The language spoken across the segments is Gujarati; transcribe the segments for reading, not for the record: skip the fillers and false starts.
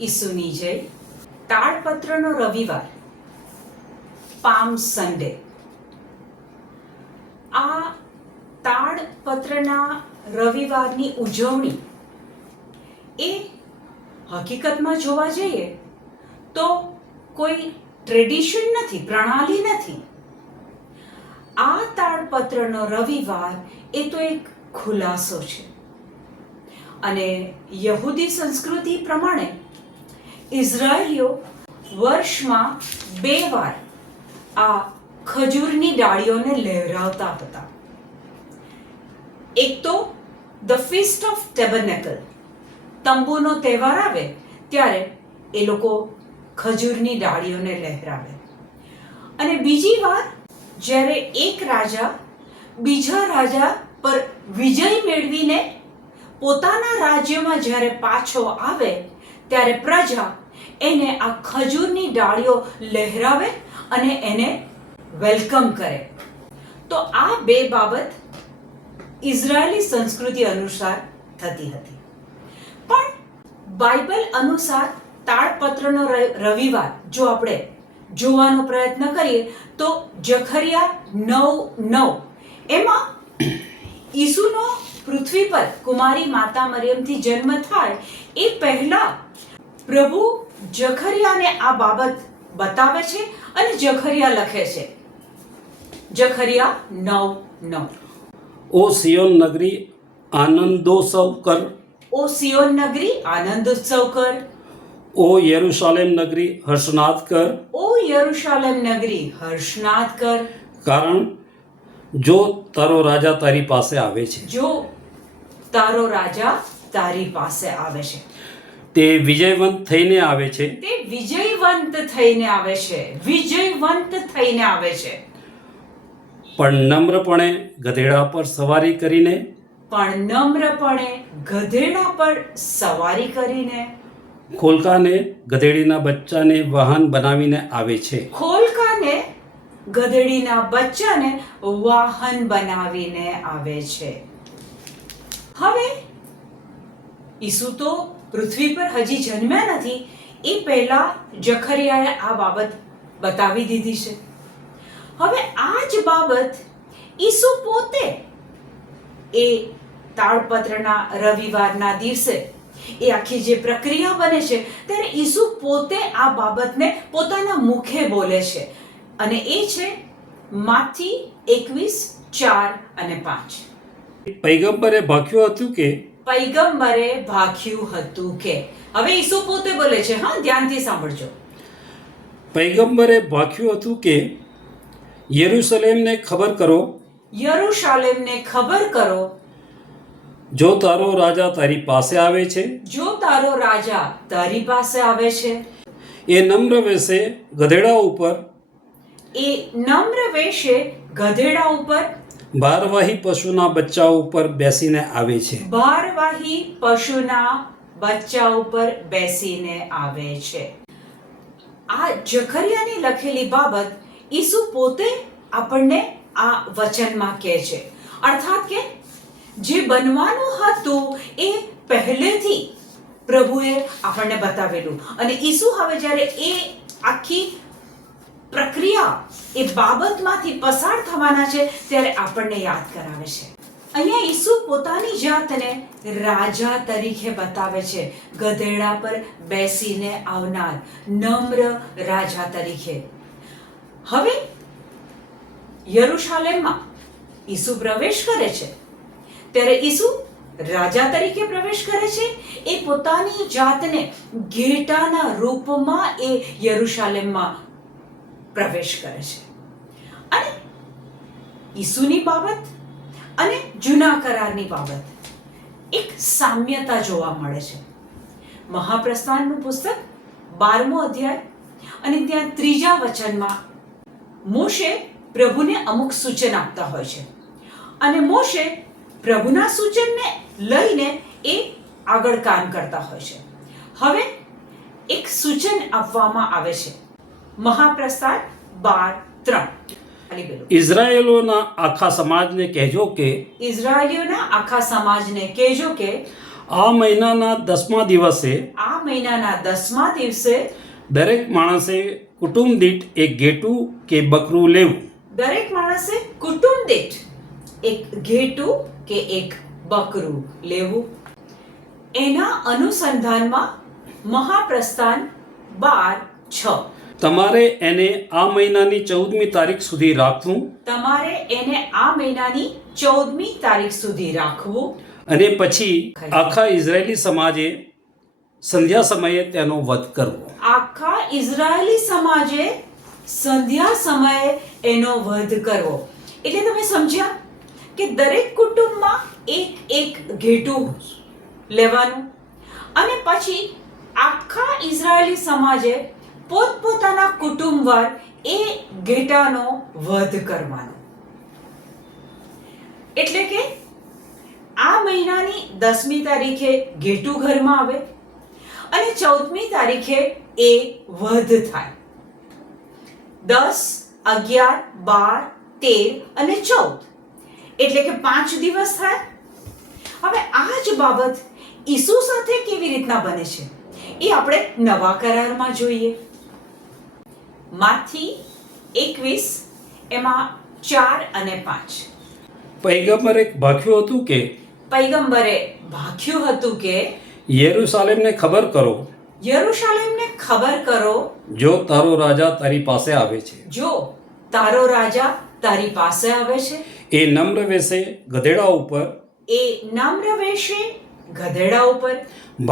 ઈસુની જય. તાળપત્રનો રવિવાર, પામ સન્ડે. આ તાળપત્રના રવિવારની ઉજવણી એ હકીકતમાં જોવા જઈએ તો કોઈ ટ્રેડિશન નથી, પ્રણાલી નથી. આ તાળપત્રનો રવિવાર એ તો એક ખુલાસો છે. અને યહૂદી સંસ્કૃતિ પ્રમાણે ઇઝરાયલીઓ વર્ષમાં 2 વાર આ ખજૂરની ડાળીઓને લહેરાવતા હતા. એક તો ધ ફીસ્ટ ઓફ ટેબરનેકલ, તંબુનો તહેવાર આવે ત્યારે એ લોકો ખજૂરની ડાળીઓને લહેરાવે. અને બીજી વાર જ્યારે એક રાજા બીજા રાજા પર વિજય મેળવીને પોતાના રાજ્યમાં જ્યારે પાછો આવે ત્યારે પ્રજા એને આ ખજૂરની ડાળીઓ લહેરાવે અને એને વેલકમ કરે. તો આ 2 બાબત ઇઝરાયેલી સંસ્કૃતિ અનુસાર થતી હતી. પણ બાઇબલ અનુસાર તાળપત્રનો રવિવાર જો આપણે જોવાનો પ્રયત્ન કરીએ તો જખરિયા 9:9 એમાં ઈસુનો પૃથ્વી પર કુમારી માતા મરિયમથી જન્મ થાય એ પહેલા પ્રભુ જખરિયાને આ બાબત બતાવે છે અને જખરિયા લખે છે. જખરિયા 9:9. ओ सियोन नगरी आनंदोत्सव कर, ओ सियोन नगरी आनंदोत्सव कर, ओ यरूशलेम नगरी हर्षनाद कर, ओ यरूशलेम नगरी हर्षनाद कर, कारण जो તારો રાજા તારી પાસે આવે છે, જો તારો રાજા તારી પાસે આવે છે. તે વિજયવંત થઈને આવે છે, તે વિજયવંત થઈને આવે છે, વિજયવંત થઈને આવે છે. પણ નમ્રપણે ગધેડા પર સવારી કરીને, પણ નમ્રપણે ગધેડા પર સવારી કરીને, ખોલકાને ગધેડીના બચ્ચાને વાહન બનાવીને આવે છે. ખોલકાને ગધેડીના બચ્ચાને વાહન બનાવીને આવે છે. હવે ઈસુ તો પૃથ્વી પર હજી જન્મ્યા નથી એ પહેલા જખરિયાએ આ બાબત બતાવી દીધી છે. હવે આ જ બાબત ઈસુ પોતે એ તાળપત્રના રવિવારના દિવસે એ આખી જે પ્રક્રિયા બને છે ત્યારે ઈસુ પોતે આ બાબતને પોતાના મુખે બોલે છે. અને એ છે માથી 21:4-5. પૈગંબરે ભાખ્યું હતું કે, પૈગંબરે ભાખ્યું હતું કે. હવે ઈસુ પોતે બોલે છે, હા, ધ્યાનથી સાંભળજો. પૈગંબરે ભાખ્યું હતું કે યરૂશલેમને ખબર કરો, યરૂશાલેમને ખબર કરો, જો તારો રાજા તારી પાસે આવે છે, જો તારો રાજા તારી પાસે આવે છે. એ નમ્ર વેશે ગધેડા ઉપર, એ નમ્ર વેશે ગધેડા ઉપર, ભારવાહી પશુના બચ્ચા ઉપર બેસીને આવે છે. ભારવાહી પશુના બચ્ચા ઉપર બેસીને આવે છે. આ જખરિયાની લખેલી બાબત ઈસુ પોતે આપણને આ વચનમાં કહે છે. અર્થાત કે જે બનવાનું હતું એ પહેલેથી પ્રભુએ આપણને બતાવેલું અને ઈસુ હવે જ્યારે એ આખી પ્રક્રિયા એ બાબતમાંથી પસાર થવાના છે ત્યારે આપણને યાદ કરાવે છે. અહીંયા ઈસુ પોતાની જાતને રાજા તરીકે બતાવે છે, ગધેડા પર બેસીને આવનાર નમ્ર રાજા તરીકે. હવે યરૂશાલેમમાં ઈસુ પ્રવેશ કરે છે ત્યારે ઈસુ રાજા તરીકે પ્રવેશ કરે છે. એ પોતાની જાતને ઘેટાના રૂપમાં એ યરૂશાલેમમાં પ્રવેશ કરે છે. અને ઈસુની બાબત અને જૂના કરારની બાબત એક સામ્યતા જોવા મળે છે. મહાપ્રસ્થાનનું પુસ્તક 12મો અધ્યાય અને ત્યાં 3જા વચનમાં મોશે પ્રભુને અમુક સૂચન આપતા હોય છે અને મોશે પ્રભુના સૂચનને લઈને એ આગળ કામ કરતા હોય છે. હવે એક સૂચન આપવામાં આવે છે. મહાપ્રસ્થાન 12:3. ઇઝરાયેલોના આખા સમાજને કહેજો કે, ઇઝરાયેલીઓના આખા સમાજને કહેજો કે આ મહિનાના 10મા દિવસે આ મહિનાના 10મા દિવસે દરેક માણસે કુટુંબ દીઠ એક ઘેટું કે બકરું લેવું. દરેક માણસે કુટુંબ દીઠ એક ઘેટું કે એક બકરું લેવું. એના અનુસંધાનમાં મહાપ્રસ્થાન 12:6. તમારે એને આ મહિનાની 14મી તારીખ સુધી રાખવું તમારે એને આ મહિનાની 14મી તારીખ સુધી રાખવું. અને પછી આખા ઇઝરાયેલી સમાજે સંધ્યા સમયે તેનો વધ કરવો. આખા ઇઝરાયેલી સમાજે સંધ્યા સમયે એનો વધ કરવો. એટલે તમે સમજ્યા કે દરેક કુટુંબમાં એક એક ઘેટું લેવાનું અને પછી આખા ઇઝરાયેલી સમાજે પોતપોતાના કુટુંબવાર એ ઘેટાનો વધ કરવાનો. એટલે કે આ મહિનાની 10મી તારીખે ઘેટું ઘરમાં આવે અને 14મી તારીખે એ વધ થાય. 10, 11, 12, 13 અને 14 એટલે કે 5 દિવસ થાય. હવે આ જ બાબત ઈસુ સાથે કેવી રીતના બને છે એ આપણે નવા કરારમાં જોઈએ. માથી 21 એમાં 4 અને 5. પૈગંબરે ભાખ્યું હતું કે પૈગંબરે ભાખ્યું હતું કે યરૂશાલેમને ખબર કરો, યરૂશાલેમને ખબર કરો, જો તારો રાજા તારી પાસે આવે છે, જો તારો રાજા તારી પાસે આવે છે, એ નમ્ર વેશે ગધેડા ઉપર, એ નમ્ર વેશે ગધેડા ઉપર,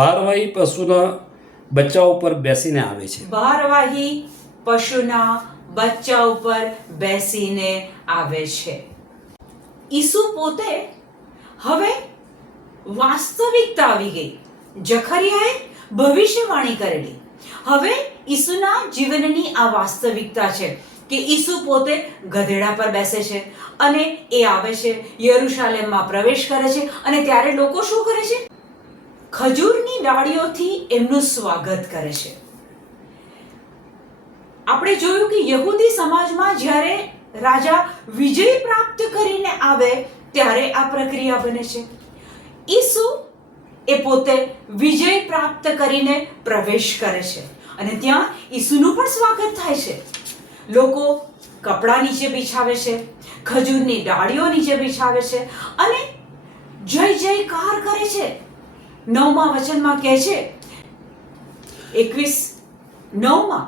ભારવાહી પશુના બચ્ચા ઉપર બેસીને આવે છે. ભારવાહી પશુના બચ્ચા ઉપર બેસીને આવે છે. ઈસુ પોતે હવે વાસ્તવિકતા આવી ગઈ. જકરિયાએ ભવિષ્યવાણી કરેલી હવે ઈસુના જીવનની આ વાસ્તવિકતા છે કે ઈસુ પોતે ગધેડા પર બેસે છે અને એ આવે છે, યરૂશાલેમમાં પ્રવેશ કરે છે અને ત્યારે લોકો શું કરે છે? ખજૂરની ડાળીઓથી એમનું સ્વાગત કરે છે. આપણે જોયું કે યહૂદી સમાજમાં જ્યારે રાજા વિજય પ્રાપ્ત કરીને આવે ત્યારે આ પ્રક્રિયા બને છે. ઈસુ એ પોતે વિજય પ્રાપ્ત કરીને પ્રવેશ કરે છે અને ત્યાં ઈસુનું પણ સ્વાગત થાય છે. લોકો કપડાં નીચે બિછાવે છે, ખજૂરની ડાળીઓ નીચે બિછાવે છે અને જય જયકાર કરે છે. 9મા વચનમાં કહે છે 21:9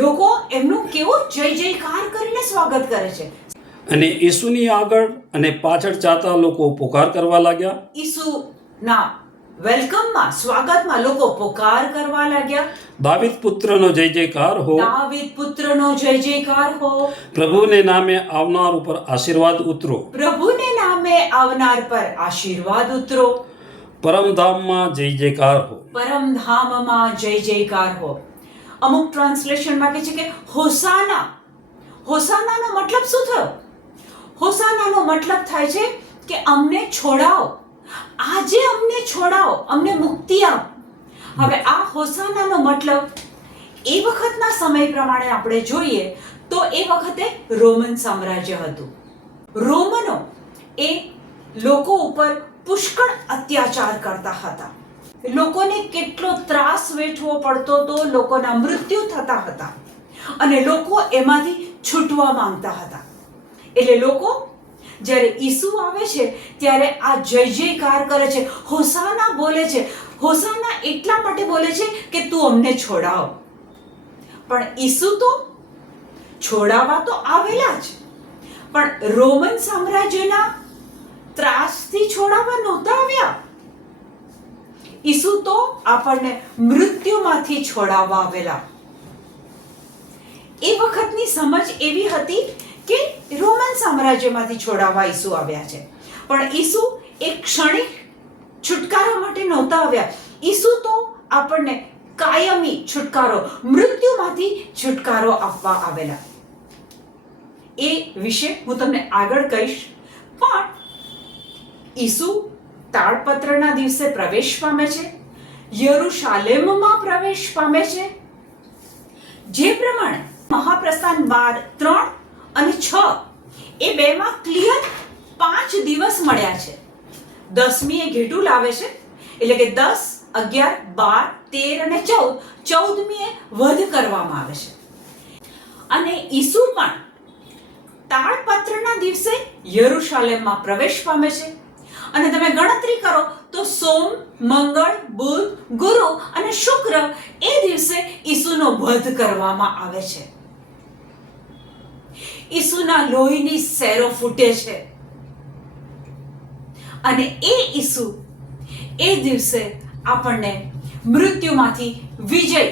લોકો એમનું કેવો જય જયકાર કરીને સ્વાગત કરે છે. અને ઈસુની આગળ અને પાછળ ચાતા લોકો પોકાર કરવા લાગ્યા. ઈસુના વેલકમમાં, સ્વાગતમાં લોકો પોકાર કરવા લાગ્યા. દાવીદ પુત્રનો જય જયકાર હો, દાવીદ પુત્રનો જય જયકાર હો, પ્રભુને નામે આવનાર ઉપર આશીર્વાદ ઉતરો, પ્રભુને નામે આવનાર પર આશીર્વાદ ઉતરો, પરમધામમાં જય જયકાર હો, પરમધામમાં જય જયકાર હો. અમુક ટ્રાન્સલેશનમાં કહે છે કે હોસાના. હોસાનાનો મતલબ શું થયો? હોસાનાનો મતલબ થાય છે કે અમને છોડાવો, આજે અમને છોડાવો, અમને મુક્તિ આપ. હવે આ હોસાનાનો મતલબ એ વખતના સમય પ્રમાણે આપણે જોઈએ તો એ વખતે રોમન સામ્રાજ્ય હતું. રોમનો એ લોકો ઉપર પુષ્કળ અત્યાચાર કરતા હતા. લોકોને કેટલો ત્રાસ વેઠવો પડતો તો, લોકોના મૃત્યુ થતા હતા અને લોકો એમાંથી છૂટવા માંગતા હતા. એટલે લોકો જ્યારે ઈસુ આવે છે ત્યારે આ જય જયકાર કરે છે, હોસાના બોલે છે. હોસાના એટલા માટે બોલે છે કે તું અમને છોડાવ. પણ ઈસુ તો છોડાવવા તો આવેલા જ, પણ રોમન સામ્રાજ્યના ત્રાસથી છોડાવવા નહોતા આવ્યા. ઈસુ તો આપણને મૃત્યુમાંથી છોડાવવા આવેલા. એ વખતની સમજ એવી હતી કે રોમન સામ્રાજ્યમાંથી છોડાવવા ઈસુ આવ્યા છે, પણ ઈસુ એક ક્ષણિક છુટકારા માટે નહોતા આવ્યા. ઈસુ તો આપણને કાયમી છુટકારો, મૃત્યુમાંથી છુટકારો આપવા આવેલા. એ વિશે હું તમને આગળ કહીશ. પણ ઈસુ તાળપત્રના દિવસે પ્રવેશ પામે છે, યરૂશાલેમમાં પ્રવેશ પામે છે. જે પ્રમાણે મહાપ્રસ્થાન 12:3 અને 6 એ બેમાં ક્લિયર 5 દિવસ મળ્યા છે. 10મીએ ઘેટું લાવે છે, એટલે કે 10, 11, 12, 13 અને 14, 14મીએ વધ કરવામાં આવે છે. અને ઈસુ પણ તાળપત્રના દિવસે યરુશાલેમમાં પ્રવેશ પામે છે. અને તમે ગણતરી કરો તો સોમ, મંગળ, બુધ, ગુરુ અને શુક્ર એ દિવસે ઈસુનો વધ કરવામાં આવે છે. ઈસુના લોહીની સેરો ફૂટે છે અને એ ઈસુ એ દિવસે આપણને મૃત્યુમાંથી વિજય,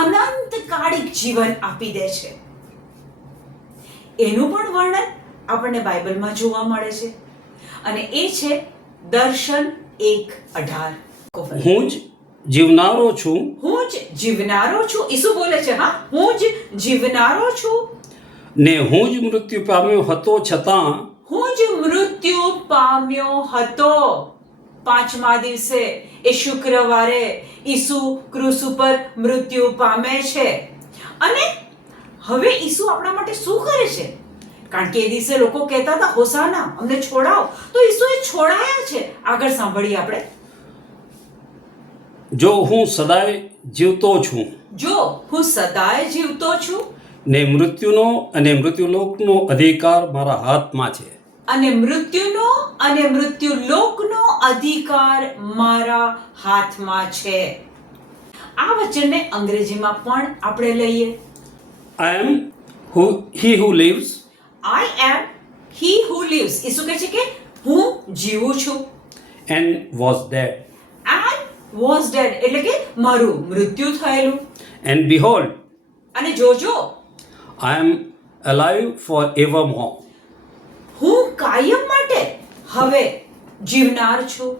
અનંતકાળિક જીવન આપી દે છે. એનું પણ વર્ણન આપણને બાઇબલમાં જોવા મળે છે અને એ છે દર્શન 1:18. હું જ જીવનારો છું હું જ જીવનારો છું. ઈસુ બોલે છે, હા, હું જ જીવનારો છું ને હું જ મૃત્યુ પામ્યો હતો છતાં હું જ મૃત્યુ પામ્યો હતો. 5મા દિવસે એ શુક્રવારે ઈસુ ક્રૂસ ઉપર મૃત્યુ પામે છે. અને હવે ઈસુ આપણા માટે શું કરે છે? કારણ કે એ દિવસે લોકો કહેતા હતા, હોસાના, અમને છોડાવો. તો ઈસુએ છોડાયા છે. આગળ સાંભળીએ આપણે. જો હું સદાય જીવતો છું જો હું સદાય જીવતો છું ને મૃત્યુનો અને મૃત્યુલોકનો અધિકાર મારા હાથમાં છે. અને મૃત્યુનો અને મૃત્યુલોકનો અધિકાર મારા હાથમાં છે. આ વચનને અંગ્રેજીમાં પણ આપણે લઈએ. I am he who lives I am he who lives. ઈસુ કહે છે કે હું જીવું છું and was dead. and was dead, એટલે કે મારું મૃત્યુ થયેલું. And behold, અને જોજો, I am alive forevermore. હું કાયમ માટે હવે જીવનાર છું.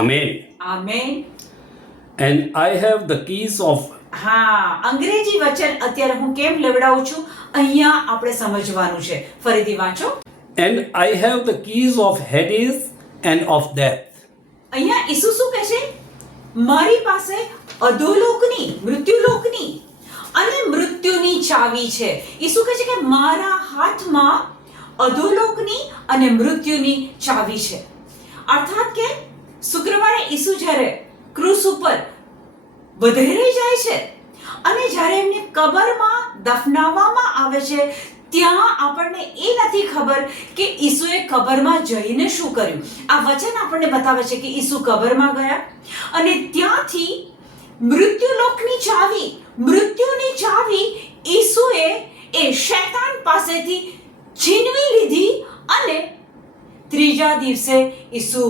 Amen. Amen. And I have the keys of હા, અંગ્રેજી વચન અત્યારે હું કેમ લેવડાવું છું, અહીંયા આપણે સમજવાનું છે. ફરીથી વાંચો. and I have the keys of Hades and of death. અહીંયા ઈસુ શું કહે છે? મારી પાસે અધોલોકની, મૃત્યુલોકની અને મૃત્યુની ચાવી છે. ઈસુ કહે છે કે મારા હાથમાં અધોલોકની અને મૃત્યુની ચાવી છે. અર્થાત કે શુક્રવારે ઈસુ જ્યારે ક્રૂસ ઉપર વધેરાઈ જાય છે અને જ્યારે એમને કબરમાં દફનાવવામાં આવે છે, ત્યાં આપણને એ નથી ખબર કે ઈસુએ કબરમાં જઈને શું કર્યું. આ વચન આપણને બતાવે છે કે ઈસુ કબરમાં ગયા અને ત્યાંથી મૃત્યુલોકની ચાવી, મૃત્યુની ચાવી ઈસુએ એ શૈતાન પાસેથી છીનવી લીધી અને ત્રીજા દિવસે ઈસુ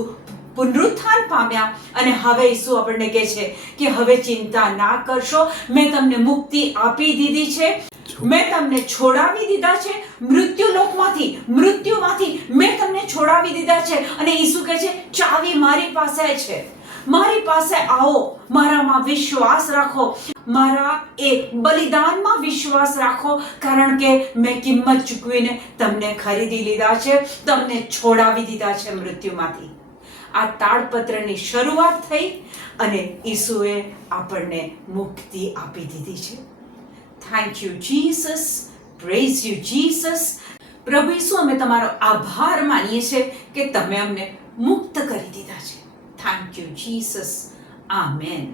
પુનરુત્થાન પામ્યા. અને હવે ઈસુ આપણને કહે છે કે હવે ચિંતા ના કરશો, મેં તમને મુક્તિ આપી દીધી છે, મેં તમને છોડાવી દીધા છે મૃત્યુલોકમાંથી, મૃત્યુમાંથી મેં તમને છોડાવી દીધા છે. અને ઈસુ કહે છે ચાવી મારી પાસે છે, મારી પાસે આવો, મારામાં વિશ્વાસ રાખો, મારા એ બલિદાનમાં વિશ્વાસ રાખો, કારણ કે મેં કિંમત ચૂકવીને તમને ખરીદી લીધા છે, તમને છોડાવી દીધા છે મૃત્યુમાંથી. આ તાળપત્રની શરૂઆત થઈ અને ઈસુએ આપણને મુક્તિ આપી દીધી છે. Thank you Jesus, praise you Jesus. પ્રભુ ઈસુ, અમે તમારો આભાર માનીએ છીએ કે તમે અમને મુક્ત કરી દીધા છે. Thank you Jesus. આમેન.